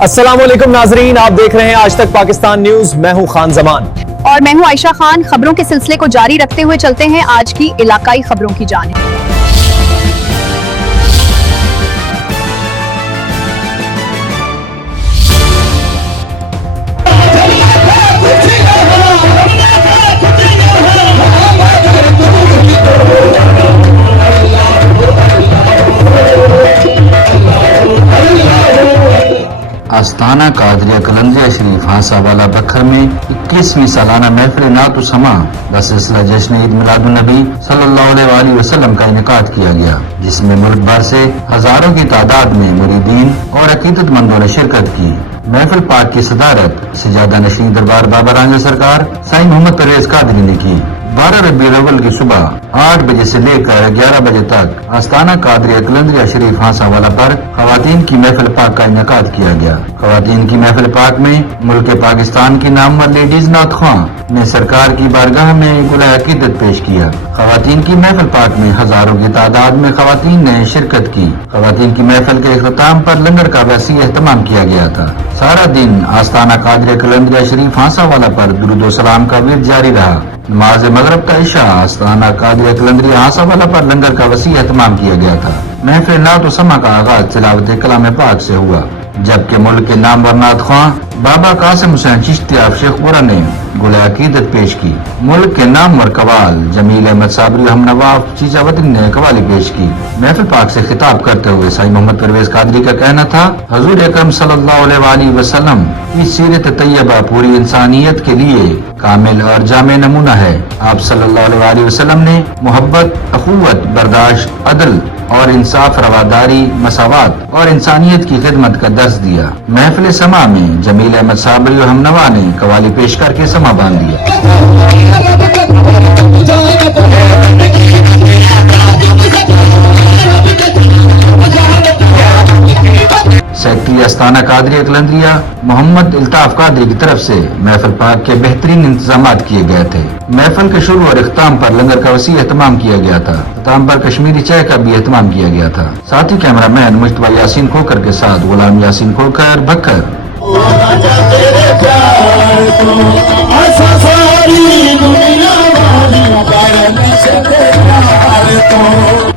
السلام علیکم ناظرین، آپ دیکھ رہے ہیں آج تک پاکستان نیوز۔ میں ہوں خان زمان اور میں ہوں عائشہ خان۔ خبروں کے سلسلے کو جاری رکھتے ہوئے چلتے ہیں آج کی علاقائی خبروں کی جانب۔ آستانہ قادریہ قلندریہ شریف ہانسہ والا بکھر میں 21ویں سالانہ محفل نعت و سماع بسلسلہ جشن عید میلاد النبی صلی اللہ علیہ وآلہ وسلم کا انعقاد کیا گیا، جس میں ملک بھر سے ہزاروں کی تعداد میں مریدین اور عقیدت مندوں نے شرکت کی۔ محفل پاک کی صدارت سجادہ نشین دربار بابا رانجھا سرکار سائیں محمد پرویز قادری نے کی۔ 12 ربیع الاول کی صبح 8 بجے سے لے کر 11 بجے تک آستانہ قادریہ قلندریہ شریف ہانسہ والا پر خواتین کی محفل پاک کا انعقاد کیا گیا۔ خواتین کی محفل پاک میں ملک پاکستان کی نامور لیڈیز نعت خواں نے سرکار کی بارگاہ میں گل عقیدت پیش کیا۔ خواتین کی محفل پاک میں ہزاروں کی تعداد میں خواتین نے شرکت کی۔ خواتین کی محفل کے اختتام پر لنگر کا وسیع اہتمام کیا گیا تھا۔ سارا دن آستانہ قادریہ قلندریہ شریف ہانسہ والا پر درود و سلام کا ورد جاری رہا۔ نماز مغرب کا عشاء آستانہ قادریہ قلندریہ ہانسہ والا پر لنگر کا وسیع اہتمام کیا گیا تھا۔ محفل نعت و سماع کا آغاز تلاوت کلام پاک سے ہوا، جبکہ ملک کے نامور نعت خواں بابا قاسم حسین چشتی آف شیخ پورہ نے گل عقیدت پیش کی۔ ملک کے نامور قوال جمیل احمد صابری ہم نواف چیچا وطن نے قوالی پیش کی۔ محفل پاک سے خطاب کرتے ہوئے سائیں محمد پرویز قادری کا کہنا تھا، حضور اکرم صلی اللہ علیہ وآلہ وسلم کی سیرت طیبہ پوری انسانیت کے لیے کامل اور جامع نمونہ ہے۔ آپ صلی اللہ علیہ وآلہ وسلم نے محبت، اخوت، برداشت، عدل اور انصاف، رواداری، مساوات اور انسانیت کی خدمت کا درس دیا۔ محفل سماع میں جمیل احمد صابری و ہم نوا نے قوالی پیش کر کے سماع باندھ دیا۔ سیکٹری آستانہ قادریہ قلندریہ محمد الطاف قادری کی طرف سے محفل پاک کے بہترین انتظامات کیے گئے تھے۔ محفل کے شروع اور اختتام پر لنگر کا وسیع اہتمام کیا گیا تھا۔ اختتام پر کشمیری چائے کا بھی اہتمام کیا گیا تھا۔ ساتھ ہی کیمرہ مین مجتبیٰ یاسین کھوکر کے ساتھ غلام یاسین کھوکر بکھر۔